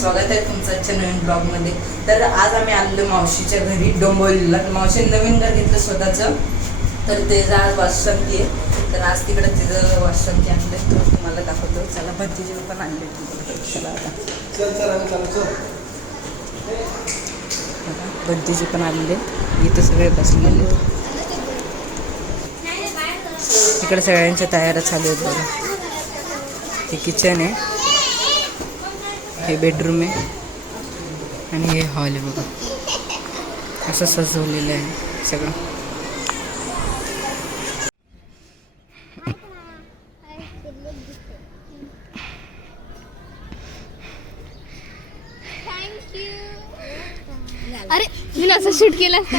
स्वागत आहे तुमचं आजच्या नवीन ब्लॉगमध्ये। तर आज आम्ही आलेलो मावशीच्या घरी डोंबिवलीला। मावशी नवीन घर घेतलं स्वतःचं, तर ते आज वास्तव्य आहे। तर आज तिकडे तिचं वास्तव्य आणलं, तर तुम्हाला दाखवतो। चला भजीचे पण आणले, चला आता भजीचे पण आणले। इथं सगळे बसलेले, इकडे सगळ्यांच्या तयाऱ्या चालू आहेत बघा। हे किचन आहे, हे बेडरूम आहे आणि हे हॉल आहे बघा। असं सजवलेलं आहे सगळं। अरे मी असं शूट केलं असतं।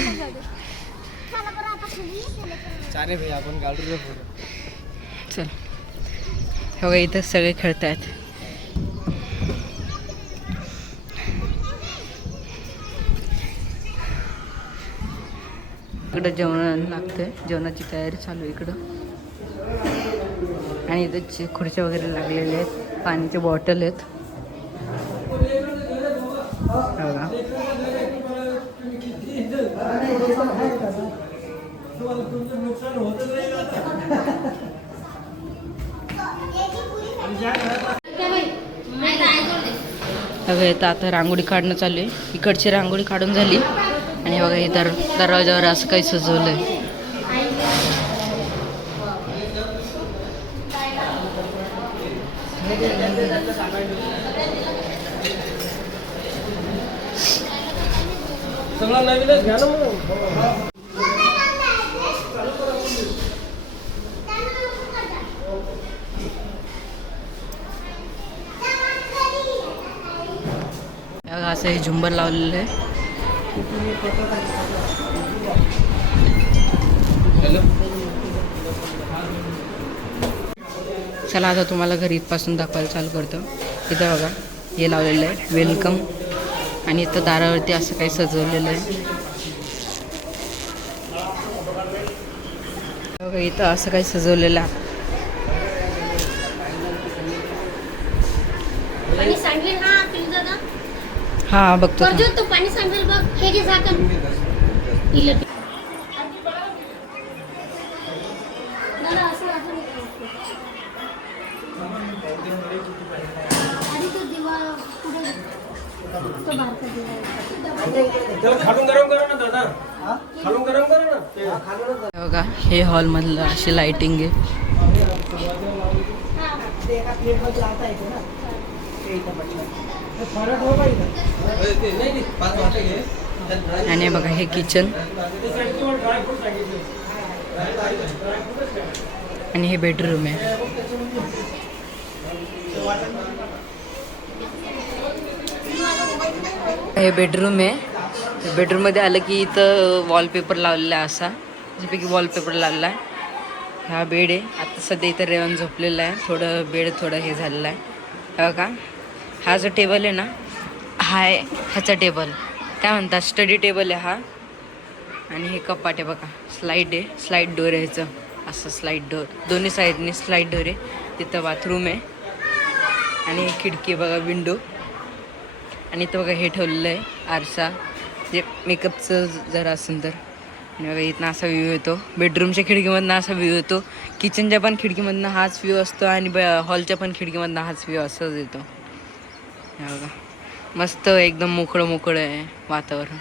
चल हो गं, इथं सगळे खेळत आहेत। इकडं जेवण लागतंय, जेवणाची तयारी चालू आहे इकडं। आणि इथं खुर्च्या वगैरे लागलेल्या आहेत, पाण्याचे बॉटल आहेत बघा। बघा आता रांगोळी काढणं चालू आहे। इकडची रांगोळी काढून झाली आणि बघा हे दरवाजावर असं काही सजवलंय। सगळं नवीनच घ्या ना। असं हे झुंबर लावलेलं आहे। चला आता तुम्हाला घरी इथपासून दाखवायला चालू करतो। इथं बघा हे लावलेलं आहे वेलकम, आणि इथं दारावरती असं काही सजवलेलं आहे बघा। इथं असं काही सजवलेलं आहे। हा बघतो तो पाणी सांगेल बघ। हे घे झाकण। दादा असं असं आणि तो दिवा पुढे तो बारका दिवा खालून गरम करा ना दादा, खालून गरम करा ना। बघा हे हॉल मधलं अशी लाइटिंग आहे। आणि बघा हे किचन आणि हे बेडरूम आहे। हे बेडरूम आहे। बेडरूम मध्ये आलं की इथं वॉलपेपर लावलेला आहे, असा ज्यापैकी वॉलपेपर लावलेला आहे। हा बेड आहे। आता सध्या इथं रेवण झोपलेला आहे, थोडं बेड थोडं हे झालेलं आहे बघा। हा जो टेबल आहे ना, हा आहे ह्याचा टेबल, काय म्हणतात स्टडी टेबल आहे हा। आणि हे कपाट आहे बघा, स्लाईड आहे, स्लाईड डोर आहे ह्याचं, असं स्लाईड डोर, दोन्ही साईडने स्लाईड डोर आहे। तिथं बाथरूम आहे आणि खिडकी बघा, विंडो। आणि इथं बघा हे ठेवलेलं आहे आरसा, जे मेकअपचं जरा असेल तर। आणि बघा इथनं असा व्ह्यू येतो, बेडरूमच्या खिडकीमधनं असा व्ह्यू येतो, किचनच्या पण खिडकीमधनं हाच व्ह्यू असतो, आणि हॉलच्या पण खिडकीमधनं हाच व्ह्यू असाच येतो बघा। मस्त एकदम मोकळं मोकळं आहे वातावरण,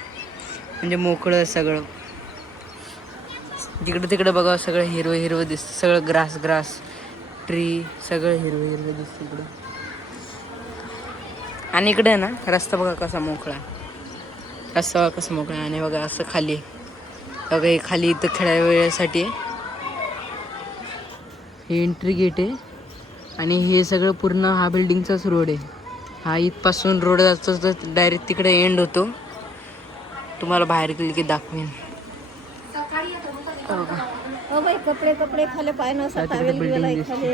म्हणजे मोकळं सगळं। जिकडं तिकडं बघा सगळं हिरवं हिरवं दिसतं, सगळं ग्रास ट्री सगळं हिरवं हिरवं दिसतं इकडं। आणि इकडे आहे ना रस्ता बघा कसा मोकळा, रस्ता बघा कसा मोकळा। आणि बघा असं खाली बघा, हे खाली इथं खेळायला वेळेसाठी हे एंट्री गेट आहे। आणि हे सगळं पूर्ण हा बिल्डिंगचाच रोड आहे। हा इथपासून रोड जातो तर डायरेक्ट तिकडे एंड होतो, तुम्हाला बाहेर गेली की दाखवेन। हो बाई, कपडे कपडे खाली पाय नसा, टावेल गेला खाली।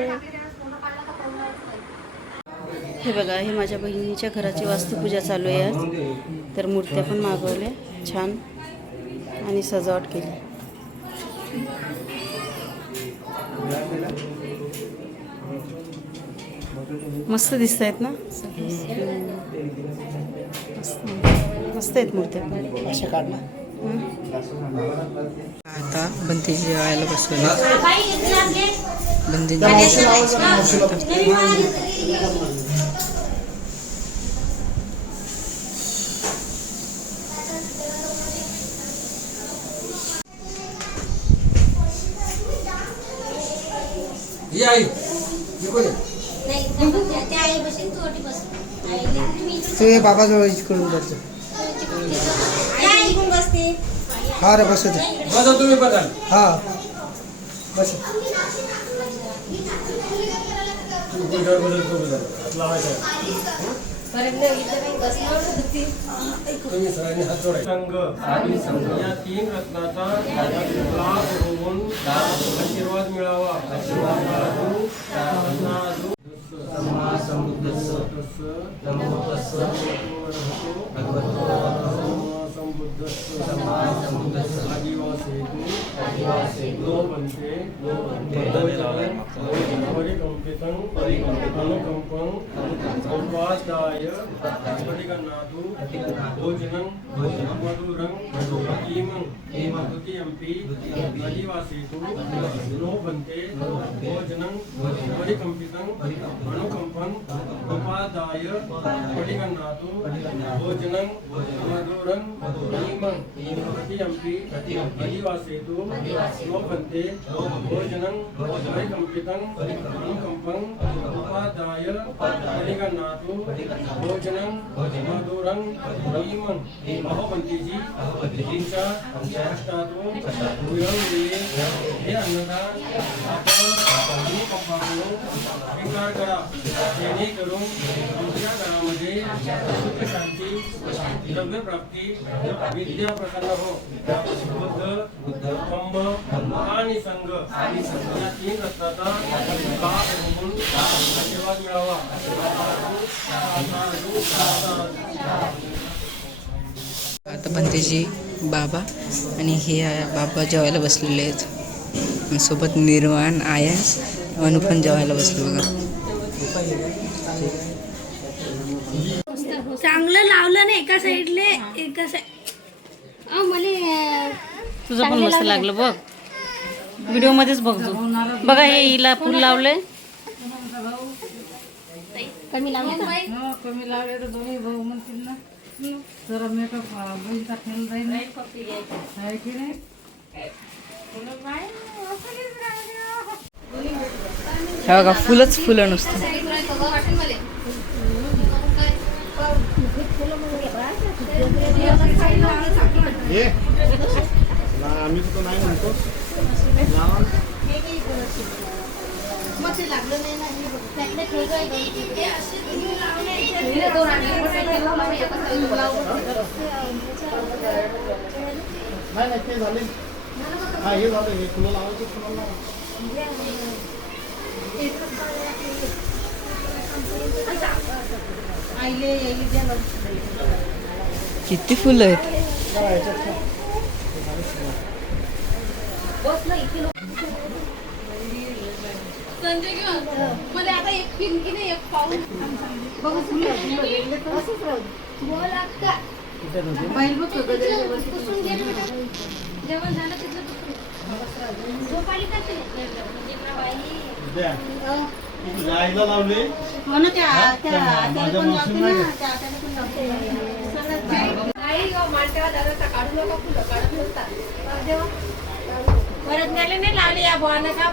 हे बघा, हे माझ्या बहिणीच्या घराची वास्तुपूजा चालू आहे आज। तर मूर्त्या पण मागवल्या छान आणि सजावट केली। मस्त दिसत आहेत ना. मस्त आहेत मूर्त्या. अशा काढला. आता बंदीजी जेवायला बसवले. बंदीजी ये आई ये कोण आहे? ते बाबाजवळ करून जायचं. हा रे बसू दे. बसा तुम्ही बघाल. हा बस. तुमच्यावर बदल करू नका. लावायचं आहे. तुम्ही सगळ्यांनी हात जोडायचे. संघ या 3 रत्नाचा लाभ होऊन आशीर्वाद मिळावा. उपादाय परिगणातु भोजनं मधुरं नीमं प्रतियम्पि अधिवासेतु लोभन्ते भोजनं परिकम्पितं अनुकम्पं उपादाय परिगणातु भोजनं मधुरं नीमं अहोबन्तीजी तुमच्या कष्टातून मिळवलेले हे अन्नदान आपण अनुकंपाने स्वीकार करा, जेणेकरून तुमच्या घरामध्ये सुख शांती, द्रव्य प्राप्ती, विद्या प्रसन्न हो. बुद्ध, कंब आणि संघ या 3 रत्नाचा लाभ होऊन आशीर्वाद मिळावा. आता बंदीजी बाबा आणि हे बाबा जेवायला बसलेले आहेत. सोबत निर्वाण आयन्स अनु पण जेवायला बसलो बघा. चांगलं लावलं नाही एका साईडले एका साईड. तुझं पण मस्त लागलं बघ. व्हिडिओ मध्येच बघतो. बघा हे हिला फुल लावलंय. कमी लावलं का? कमी लावले तर दोन्ही भाऊ म्हणतील ना जरा मेकअप बहीण टाकलेला जाईल नाही आहे की नाही. हे बघा फुलच फुलं नुसतं. आम्ही तो नाही म्हणतो. नाही ते झाले. हा हे झालं. हे फुलं लावायचं. फुलं किती फुलं आहेत. मध्ये आता एक पिंकी नाही एक पाऊल बघू जेवण झालं तिथलं झोपाली का गायला लावले. हो ना त्या माझ्या मावशीला परत गेले नाही लावले या बोवानं का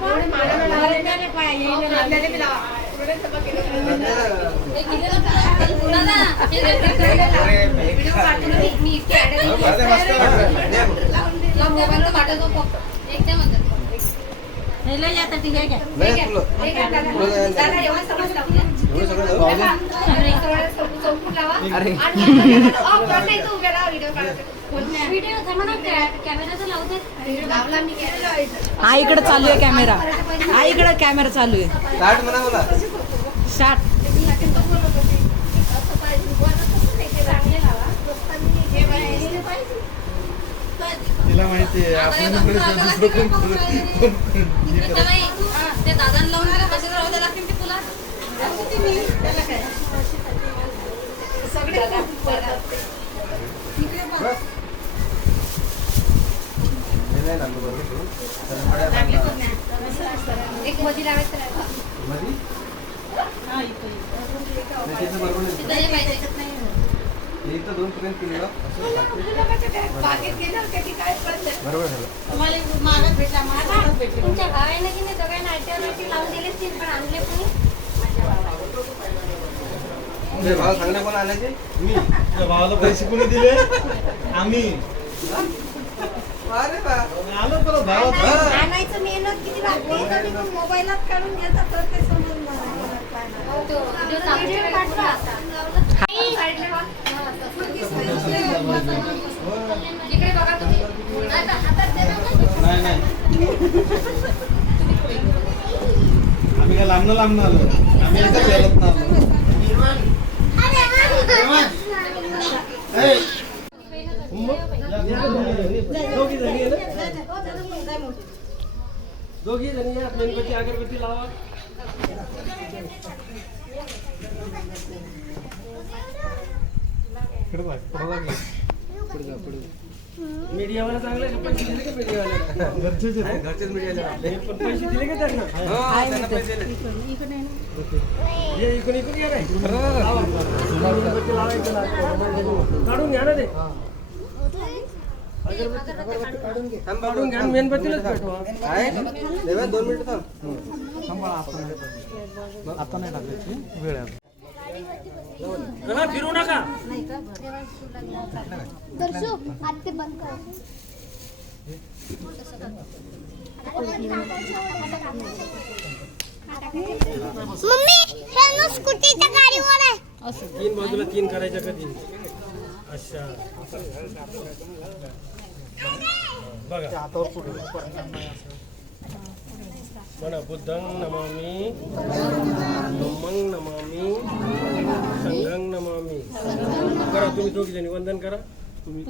हा इकडे चालू आहे कॅमेरा. हा इकडे कॅमेरा चालू आहे. शार्ट तिला माहिती आहे आपण ते दादांना लावून कसे राहू लागतील ते तुला तुमच्या भावाने की नाही सगळ्यांना आयटीआरटी लावून दिले असतील पण आणले कोणी भाव सांगणे कोण आले ते मी त्या भावाला पैसे कोणी दिले आम्ही अरे बा आलो परत भावात आणायचं मेहनत किती लागते तरी पण मोबाईलात काढून घेतात तर ते समजणार व्हिडिओ पाठवा इकडे बघा तुम्ही आता हातात दे ना नाही आम्ही काय लांबणं आलो आम्ही आता गेलोच ना दोघी जणी या मेणबत्ती अगरबत्ती लावा मीडियावाला चांगला आहे, पैसे दिले का मीडियावाला घरचेच मीडियाला पण पैसे दिले का त्यांना त्यांना पैसे दिले इकडून घ्या काय मेणबत्ती लावायचं ना. काढून घ्या ना ते काढून घ्या मेणबत्तीलाच पेटवा 2 मिनिट आता नाही टाकायची वेळ आहे फिरू नका दर्शो आज ते बंद कर मम्मी हे नो स्कूटीच्या गाडीवर आहे 3 बाजूला 3 करायच्या कधी अच्छा बघा हातावर पुढे म्हणा बुद्धं नमामि धम्मं नमामि संघं नमामि करा तुम्ही दोघी जणी वंदन करा तुम्ही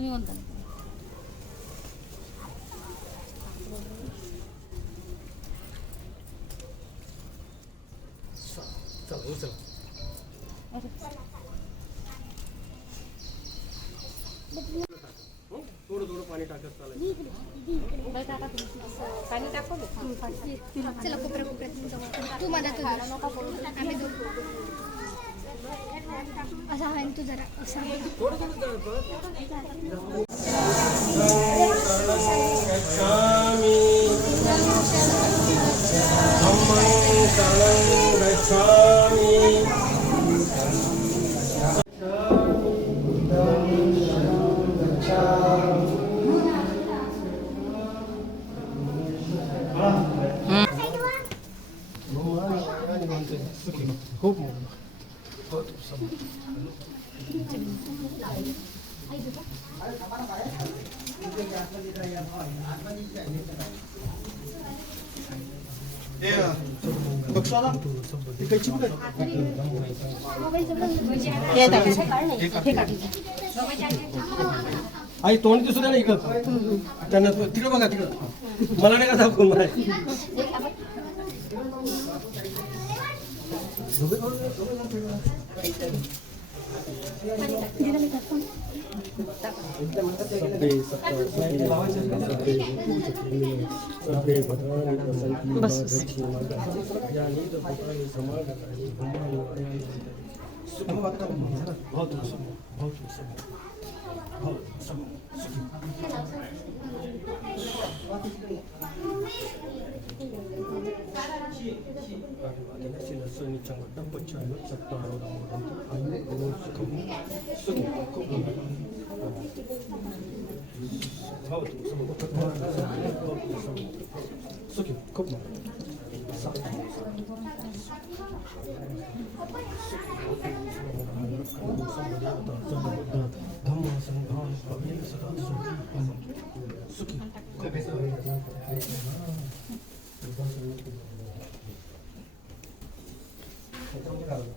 चला उचला थोडं थोडं पाणी टाकत चालायचं पाणी टाकू चला कोपऱ्या कोपऱ्यात तू मला तू आम्ही असा आहे तू जरा असा थोडं थोडं खूप आई तोंड दिसू द्या ना इकडं त्यांना तिकडं बघा तिकडं मला नाही का दाखवून मला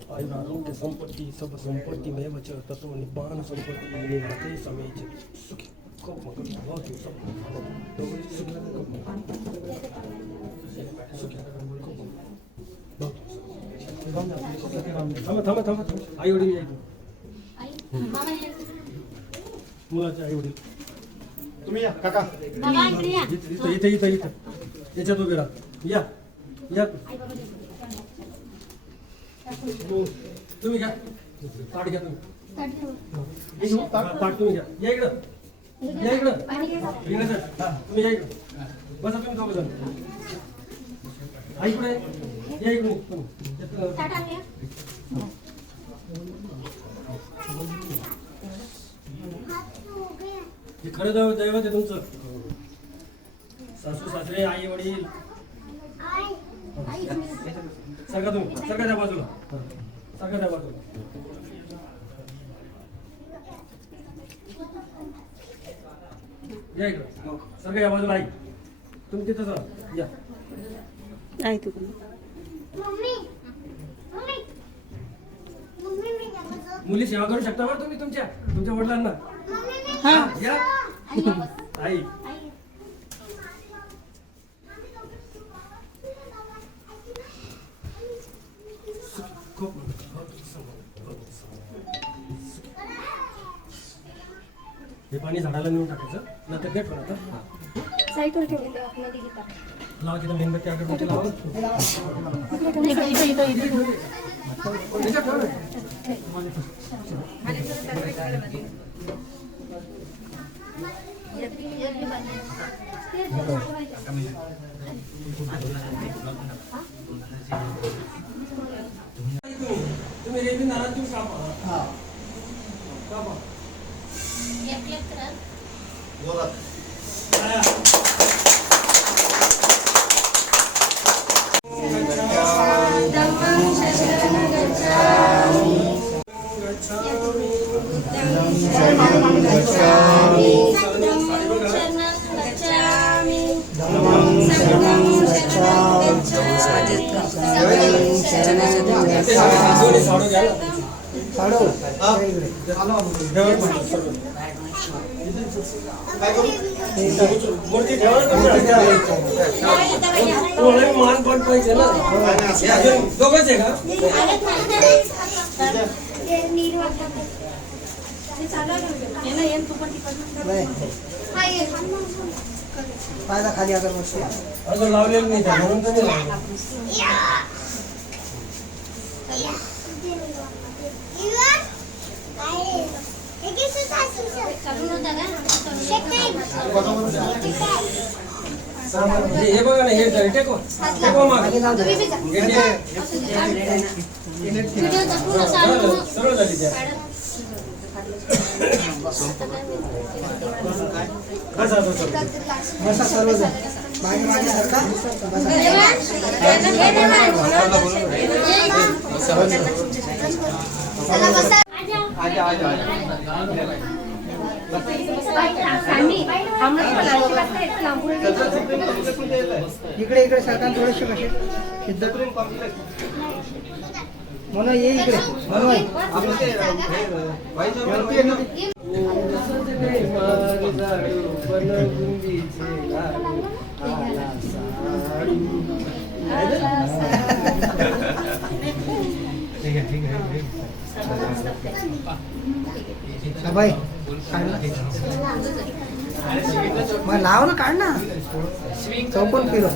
आयुरारोग्य संपत्ति सब संपत्ति में बच तत्व निपान संपत्ति निराते समय सुखी को मगर बहुत सब सुखी सुखी को बहुत थांबा थांबा थांबा आई वडील यायचे मुलाचे आई वडील तुम्ही या काका इथं इथं इथं इथं याच्यात उभे राहा या या तुम्ही घ्या ताट घ्या तुम्ही ताट तुम्ही घ्या या इकडं या इकडं इकडे सर तुम्ही या इकडं बसा तुम्ही दोघं जण आई इकडे या इकडे हे खरं दैवत आहे तुमचं सासू सासरे आई वडील सगळं तुम्ही सगळं त्या बाजूला सगळं त्या बाजूला या इकडं सगळं या बाजूला आई तुम्ही तिथंच राहा या आहे तू मुली सेवा करू शकता बरं तुम्ही तुमच्या तुमच्या वडिलांना या आई खूप हे पाणी झाडाला नेऊन टाकायचं नंतर गेट पण आता साईटवर ठेवलेले आतमध्ये घेतात लावा तिथं मेणबत्ती अगरबत्ती लावा तुम्ही रेल्वे नाराज तुम्ही कापा कापा मूर्ती ठेवा मान पण पाहिजे ना दोघंच आहे का पायला खाली अगर बसतो अजून लावलेलं नाही त्या म्हणून तर नाही हे बघा ना हे टेको टेको माग सरळ झाली त्या बसा सर्वजण मागे मागे सरका इकडे इकडे सरकार थोडेसे कसे सिद्ध म्हणून ये इकडे बाई मग लाव ना काढ ना चौकोन फिरो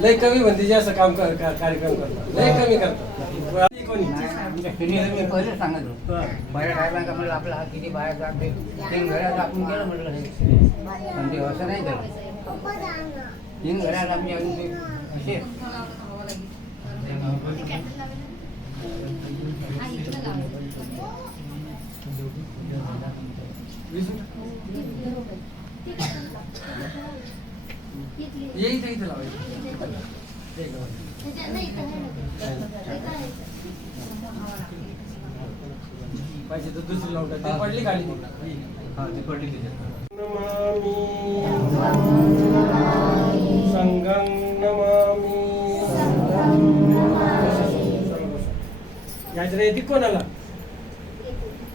लय कमी म्हणते जे असं काम कार्यक्रम करतात लय कमी करतात कोणी मी पहिले सांगत होतो बाहेर काय का म्हणलं आपला हा किती बाहेर जाते तीन घरात आपण गेलं म्हटलं पण ते असं नाही झालं तीन घरात आम्ही अजून असे इथे लावायचं पाहिजे तर दुसरी लावून टाक. ती पडली खाली हा ती पडली नमामि संगं नमामि याच्या येते कोणाला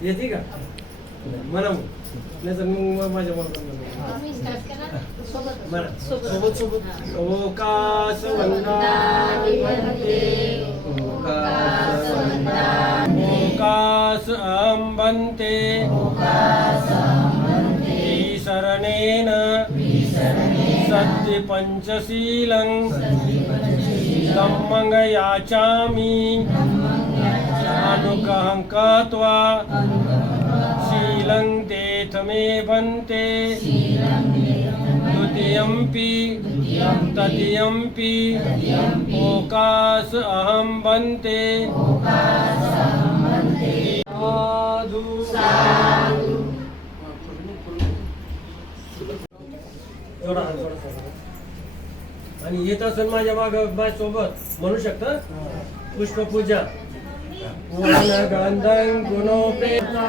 येते का म्हणा मग नाही तर मग माझ्या मला आम्ही स्टार्ट करा सोबत म्हणा सोबत सोबत ओकास वंदनानि वंदे ओकास अंबन्ते ईशरणेन सत्य पंचशीलं धम्मं याचामि अनुग्रहं कृत्वा शीलं तेथमे भन्ते द्वितीयंपि तृतीयंपि ओकास अहं भन्ते साधु आणि येत असेल माझ्या माग माझ्या सोबत म्हणू शकता पुष्पपूजा गंधं गुणोपेता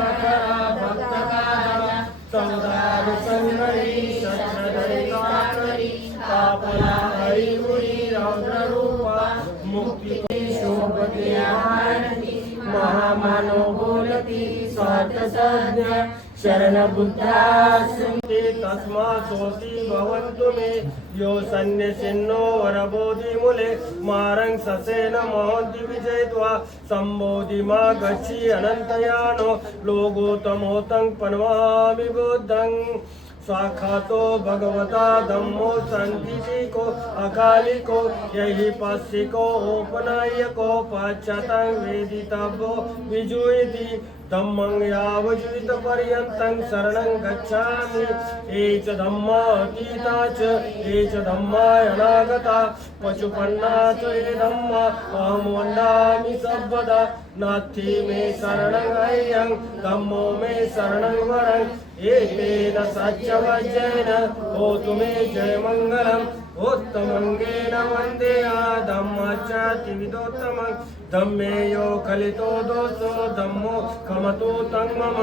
मुक्ति महामानो बोलती स्वार्थसज्ञ शरण बुद्धास्ते तस्मात् सोति भवन्तु मे यो सन्न्यसिन्नो वरबोधि मूले मारं ससेन महन्ति विजयित्वा सम्बोधि मा गच्छि अनन्तयानो लोकोत्तमोतं पनमामि बुद्धं स्वाखातो भगवता धम्मो संकीर्तिको अकालिको यही पस्सिको उपनायको पाश्चातं वेदितव्यो विजुयति धम्मं यावजीवित पर्यन्तं शरणं गच्छामि एच धम्मा अतीता च एच धम्मा अनागता पशुपन्ना च ये धम्मा अहं वन्दामि सर्वदा नास्ति मे शरणं अय्यं धम्मो मे शरणं वरं एतेन सत्यवचेन होतु मे जयमङ्गलम् उत्तमङ्गेन वन्देया धम्मचातिविदोत्तमं धम्मे यो कलितो दोषो धम्मो कमतो तं मम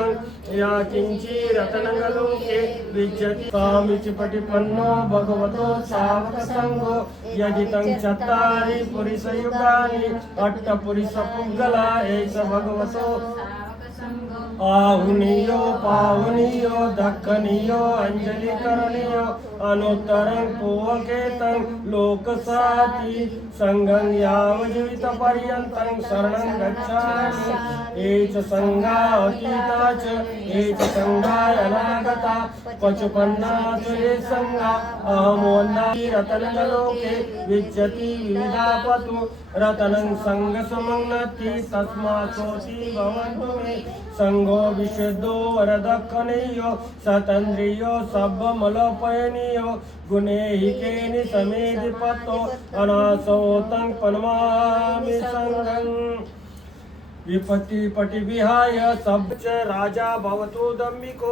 या किञ्चिरतनगलोके विज्जति स्वामिचि पटिपन्नो भगवतो सावकसङ्गो यदि तं चत्तारि पुरिसयुगानि अट्टपुरिसपुग्गला एष भगवतो आहुनीयो पावनीयो दक्खनीयो अंजलि करणीयो अनुत्तरं पूवकेतं लोकसाति संगं यावजीवित पर्यन्तं शरणं गच्छामि एच संगा अतीता च एच संगा अनागता पचुपन्ना च ये संगा अहं वन्दामि रतनलोके विज्जति विविधापतु रतनं संगसमन्नति तस्मात् सोति भवन्तु मे संगो विशुद्धो वरदक्षिणेयो सतन्द्रियो सब्बमलपयनीयो गुणैहिकेनि समेधिपतो अनासोतं पनमामि संगं विपत्ति पटि विहाय सब च राजा भवतु धम्मिको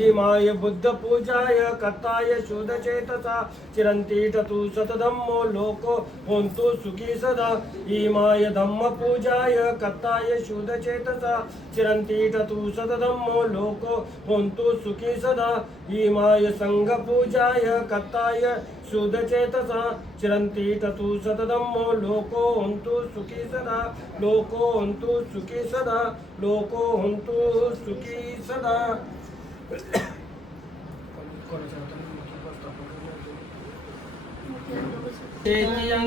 इमाय बुद्ध पूजाय कत्ताय शुद्ध चेतसा चिरंती तु सतधम्मो लोको होन्तु सुखी सदा इमाय धम्म पूजाय कत्ताय शुद्ध चेतसा चिरंती तु सतधम्मो लोको होन्तु सुखी सदा इमाय संघ पूजाय कत्ताय शुद्ध चेतसा चिरंती तु सतधम्मो लोको होन्तु सुखी सदा लोको होन्तु सुखी सदा लोको होन्तु सुखी सदा तेयं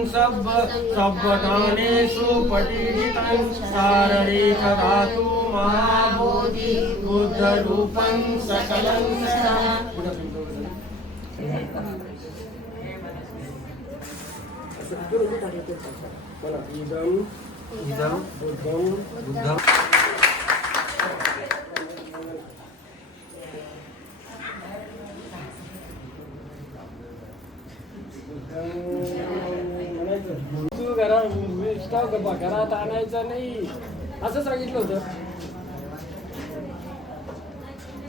सब्बदानेषु पठितं शारीरिकधातु महाबोधि बुद्धरूपं सकलं सदा इदं बुद्धं तू घरात आणायचा नाही असं सांगितलं होतं.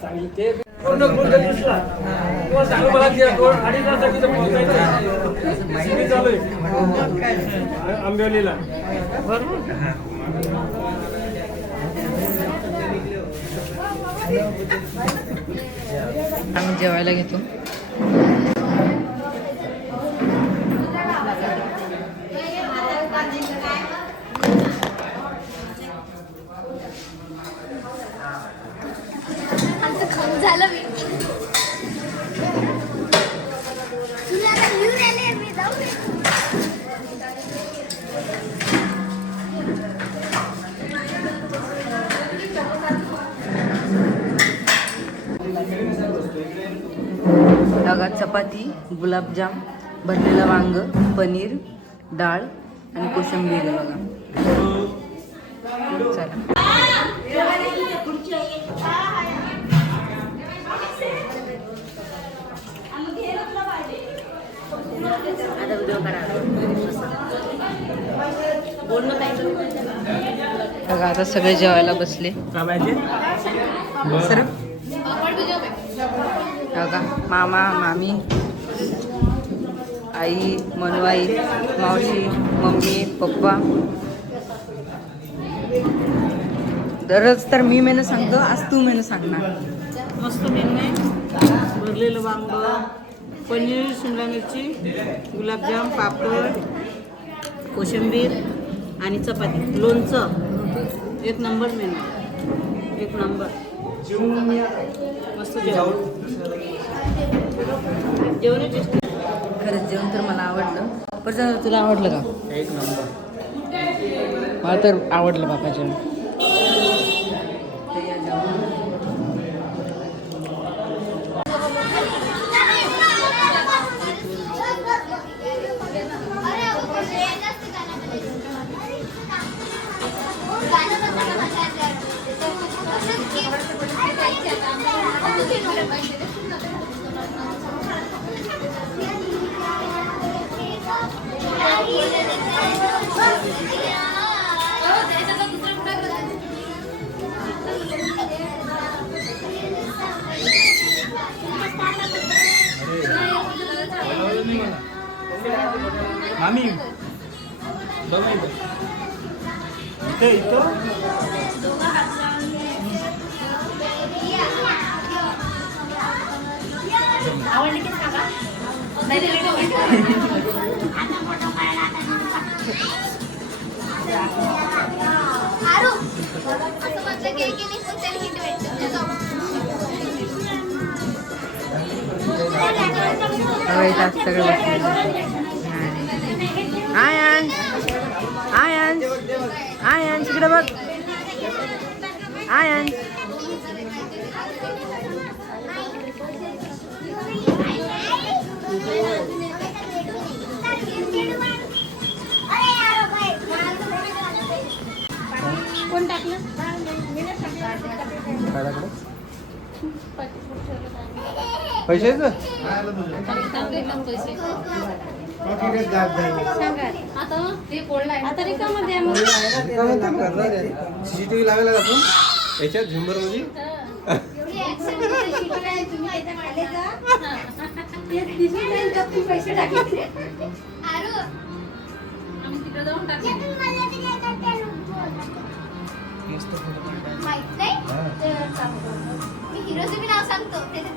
चांगलं ते पूर्ण गुंड दिसला किंवा चांगलं मला 2-2.5 तासाची पोहोचायचं चालू आहे आंबेवलीला बरोबर. आम्ही जेवायला घेतो. झालं मी तुला आता घेऊन आले मी जाऊ बघा चपाती, गुलाबजाम, भरलेलं वांग, पनीर, डाळ आणि कोशिंबीर आहे बघा. चला आता व्हिडिओ बघा आता सगळे जेवायला बसले. सर बघा मामा, मामी, आई, मनवाई, मावशी, मम्मी, पप्पा. दररोज तर मी मेनू सांगतो, आज तू मेनू सांगणार. मस्त मेनू, भरलेलं वांग, पनीर, शिमला मिरची, गुलाबजाम, पापड, कोशिंबीर आणि चपाती, लोणचं. एक नंबर मेनू, एक नंबर. मस्त जेवण. जेवण टेस्टी. खरंच जेवण तर मला आवडलं. पण तुला आवडलं का? एक नंबर. मला तर आवडलं बाबा जेवण. मामी इथं इथं सगळे आयन आयन आयन तिकडे बघ. आयन कोण टाकलं पैशाचं आता रिकामा द्या मग. CCTV लावायला आपण याच्यात झुंबर मध्ये. पैसे टाकले आम्ही तिकडे जाऊन टाकले. माहित नाही मी हिरोचं बी नाव सांगतो इकडे